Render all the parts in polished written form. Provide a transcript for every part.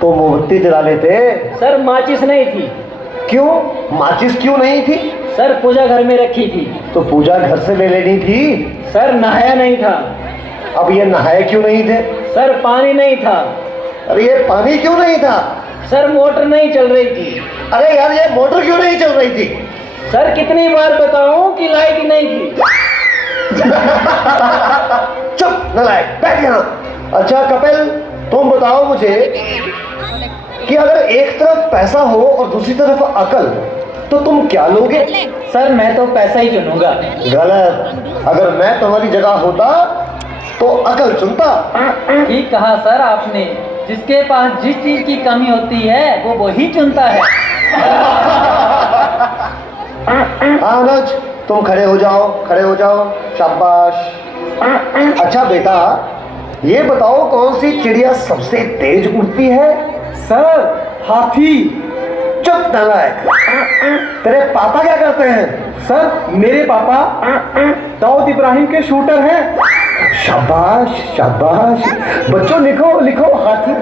तो मोमबत्ती जला लेते। सर माचिस नहीं थी। क्यों? माचिस क्यों नहीं थी? सर पूजा घर में रखी थी। तो पूजा घर से ले लेनी थी। सर नहाया नहीं था। अब ये नहाए क्यों नहीं थे? सर पानी नहीं था। अरे ये पानी क्यों नहीं था? सर मोटर नहीं चल रही थी। अरे यार ये मोटर क्यों नहीं चल रही थी? सर कितनी बार बताऊं कि लाइट नहीं थी। चुप नलायक, बैठ यहाँ। अच्छा कपिल, तुम बताओ मुझे कि अगर एक तरफ पैसा हो और दूसरी तरफ अकल, तो तुम क्या लोगे? सर मैं तो पैसा ही चुनूंगा। गलत। अगर मैं तुम्हारी जगह होता तो अकल चुनता। ठीक कहा सर आपने। जिसके पास जिस चीज की कमी होती है वो वही चुनता है। अनुज, तुम खड़े हो जाओ, खड़े हो जाओ। शाबाश। अच्छा बेटा, ये बताओ कौन सी चिड़िया सबसे तेज उड़ती है? सर हाथी। चुप नालायक। तेरे पापा क्या करते हैं? सर मेरे पापा दाऊद इब्राहिम के शूटर हैं। शाबाश शाबाश। बच्चों लिखो लिखो, हाथी।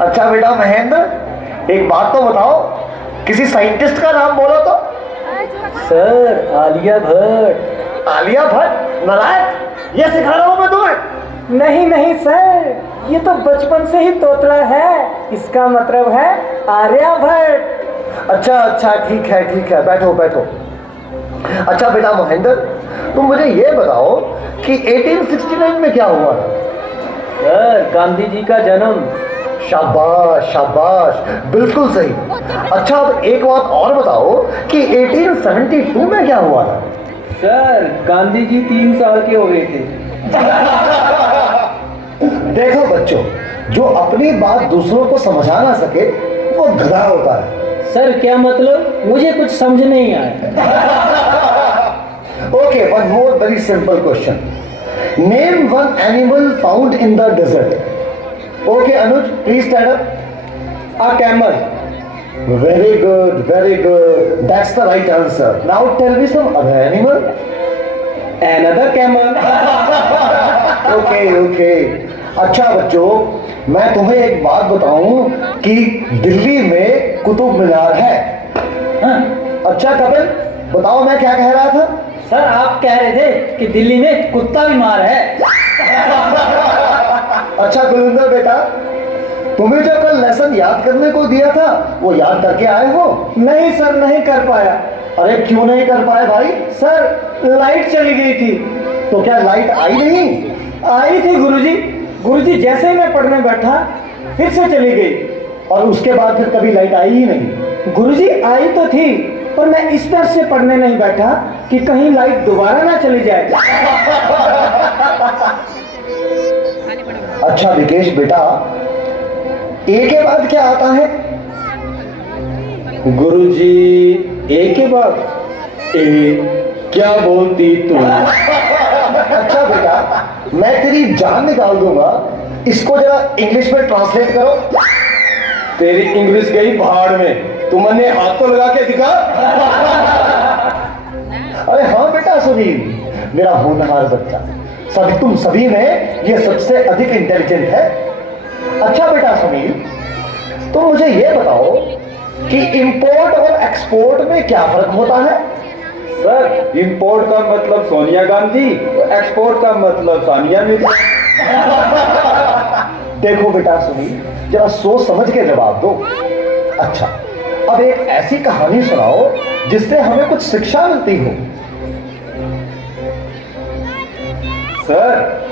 अच्छा बेटा महेंद्र, एक बात तो बताओ, किसी साइंटिस्ट का नाम बोलो तो। सर आलिया भट्ट। आलिया भट्ट? नालायक, ये सिखा रहा हूं मैं तुम्हें। नहीं नहीं सर, ये तो बचपन से ही तोतला है। इसका मतलब है आर्यभट्ट। अच्छा ठीक है, बैठो बैठो। अच्छा बेटा महेंद्र, तुम मुझे ये बताओ कि 1869 में क्या हुआ था? सर गांधी जी का जन्म। शाबाश शाबाश, बिल्कुल सही। अच्छा अब एक बात और बताओ कि 1872 में क्या हुआ था? सर गांधी जी 3 साल के हो गए थे। देखो बच्चों, जो अपनी बात दूसरों को समझा ना सके वो गधा होता है। सर क्या मतलब? मुझे कुछ समझ नहीं आया। Okay, one more very simple question. Name one animal found in the desert. Okay, Anuj, please stand up. A camel. Very good, very good. That's the right answer. Now tell me some other animal. Another camel. Okay. अच्छा बच्चों, मैं तुम्हें एक बात बताऊं कि दिल्ली में कुतुब मीनार है। हाँ? अच्छा कपिल, बताओ मैं क्या कह रहा था? सर आप कह रहे थे कि दिल्ली में कुत्ता बीमार है। अच्छा गुलिंदर बेटा, तुम्हें जो कल लेसन याद करने को दिया था वो याद करके आए हो? नहीं सर, नहीं कर पाया। अरे क्यों नहीं कर पाए भाई? सर लाइट चली गई थी। तो क्या लाइट आई नहीं? आई थी गुरुजी जैसे ही मैं पढ़ने बैठा फिर से चली गई। और उसके बाद फिर कभी लाइट आई ही नहीं? गुरुजी आई तो थी, पर मैं इस तरह से पढ़ने नहीं बैठा कि कहीं लाइट दोबारा ना चली जाए। अच्छा विकेश बेटा, ए के बाद क्या आता है? गुरुजी ए के बाद ए क्या बोलती तू? अच्छा बेटा, मैं तेरी जान निकाल दूंगा। इसको जरा इंग्लिश में ट्रांसलेट करो। तेरी इंग्लिश गई भाड़ में, तुमने हाथ तो लगा के दिखा। अरे हाँ बेटा सुनील, मेरा होनहार बच्चा, तुम सभी में ये सबसे अधिक इंटेलिजेंट है। अच्छा बेटा सुनील, तो मुझे ये बताओ कि इंपोर्ट और एक्सपोर्ट में क्या फर्क होता है? सर इंपोर्ट का मतलब सोनिया गांधी, एक्सपोर्ट का मतलब सानिया मिर्जा। देखो बेटा सुनील, जरा सोच समझ के जवाब दो। अच्छा, अब एक ऐसी कहानी सुनाओ जिससे हमें कुछ शिक्षा मिलती हो। सर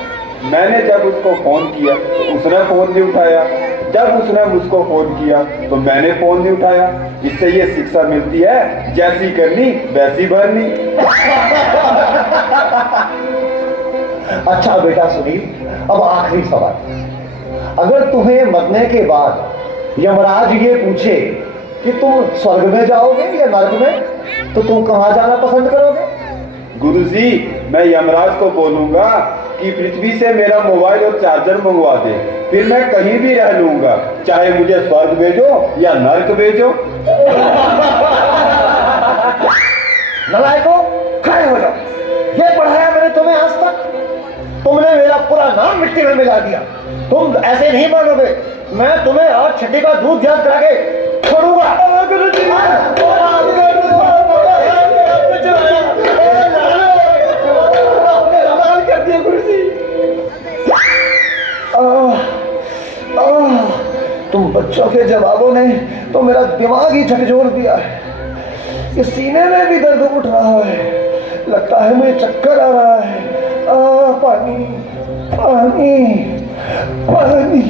मैंने जब उसको फोन किया तो उसने फोन नहीं उठाया, जब उसने मुझको फोन किया तो मैंने फोन नहीं उठाया। इससे ये शिक्षा मिलती है, जैसी करनी वैसी भरनी। अच्छा बेटा सुनील, अब आखिरी सवाल, अगर तुम्हें मरने के बाद यमराज ये पूछे कि तुम स्वर्ग में जाओगे या नरक में, तो तुम कहां जाना पसंद करोगे? गुरुजी मैं यमराज को बोलूंगा कि पृथ्वी से मेरा मोबाइल और चार्जर मंगवा दे, फिर मैं कहीं भी रह लूंगा, चाहे मुझे स्वर्ग भेजो या नरक भेजो। नालायकों, खड़े हो जाओ। ये पढ़ाया मैंने तुम्हें आज तक? तुमने मेरा पूरा नाम मिट्टी में मिला दिया। तुम ऐसे नहीं मानोगे, मैं तुम्हें आज छठी का दूध याद करा के छोड़ूंगा। गुरुजी कर दिया गुरुजी। तुम बच्चों के जवाबों ने तो मेरा दिमाग ही झकझोर दिया है। ये सीने में भी दर्द उठ रहा है, लगता है मुझे चक्कर आ रहा है। पानी पानी पानी।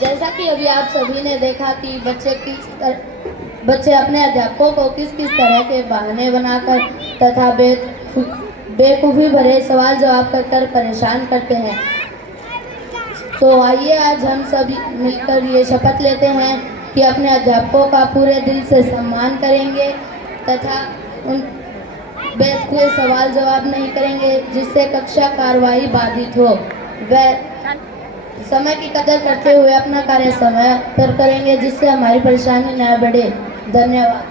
जैसा कि अभी आप सभी ने देखा कि बच्चे अपने अध्यापकों को किस किस तरह के बहाने बनाकर तथा बेवकूफ़ी भरे सवाल जवाब कर परेशान करते हैं। तो आइए आज हम सभी मिलकर ये शपथ लेते हैं कि अपने अध्यापकों का पूरे दिल से सम्मान करेंगे तथा उन बेवकूफ़ सवाल जवाब नहीं करेंगे जिससे कक्षा कार्रवाई बाधित हो। वह समय की कदर करते हुए अपना कार्य समय पर करेंगे जिससे हमारी परेशानी न बढ़े। धन्यवाद।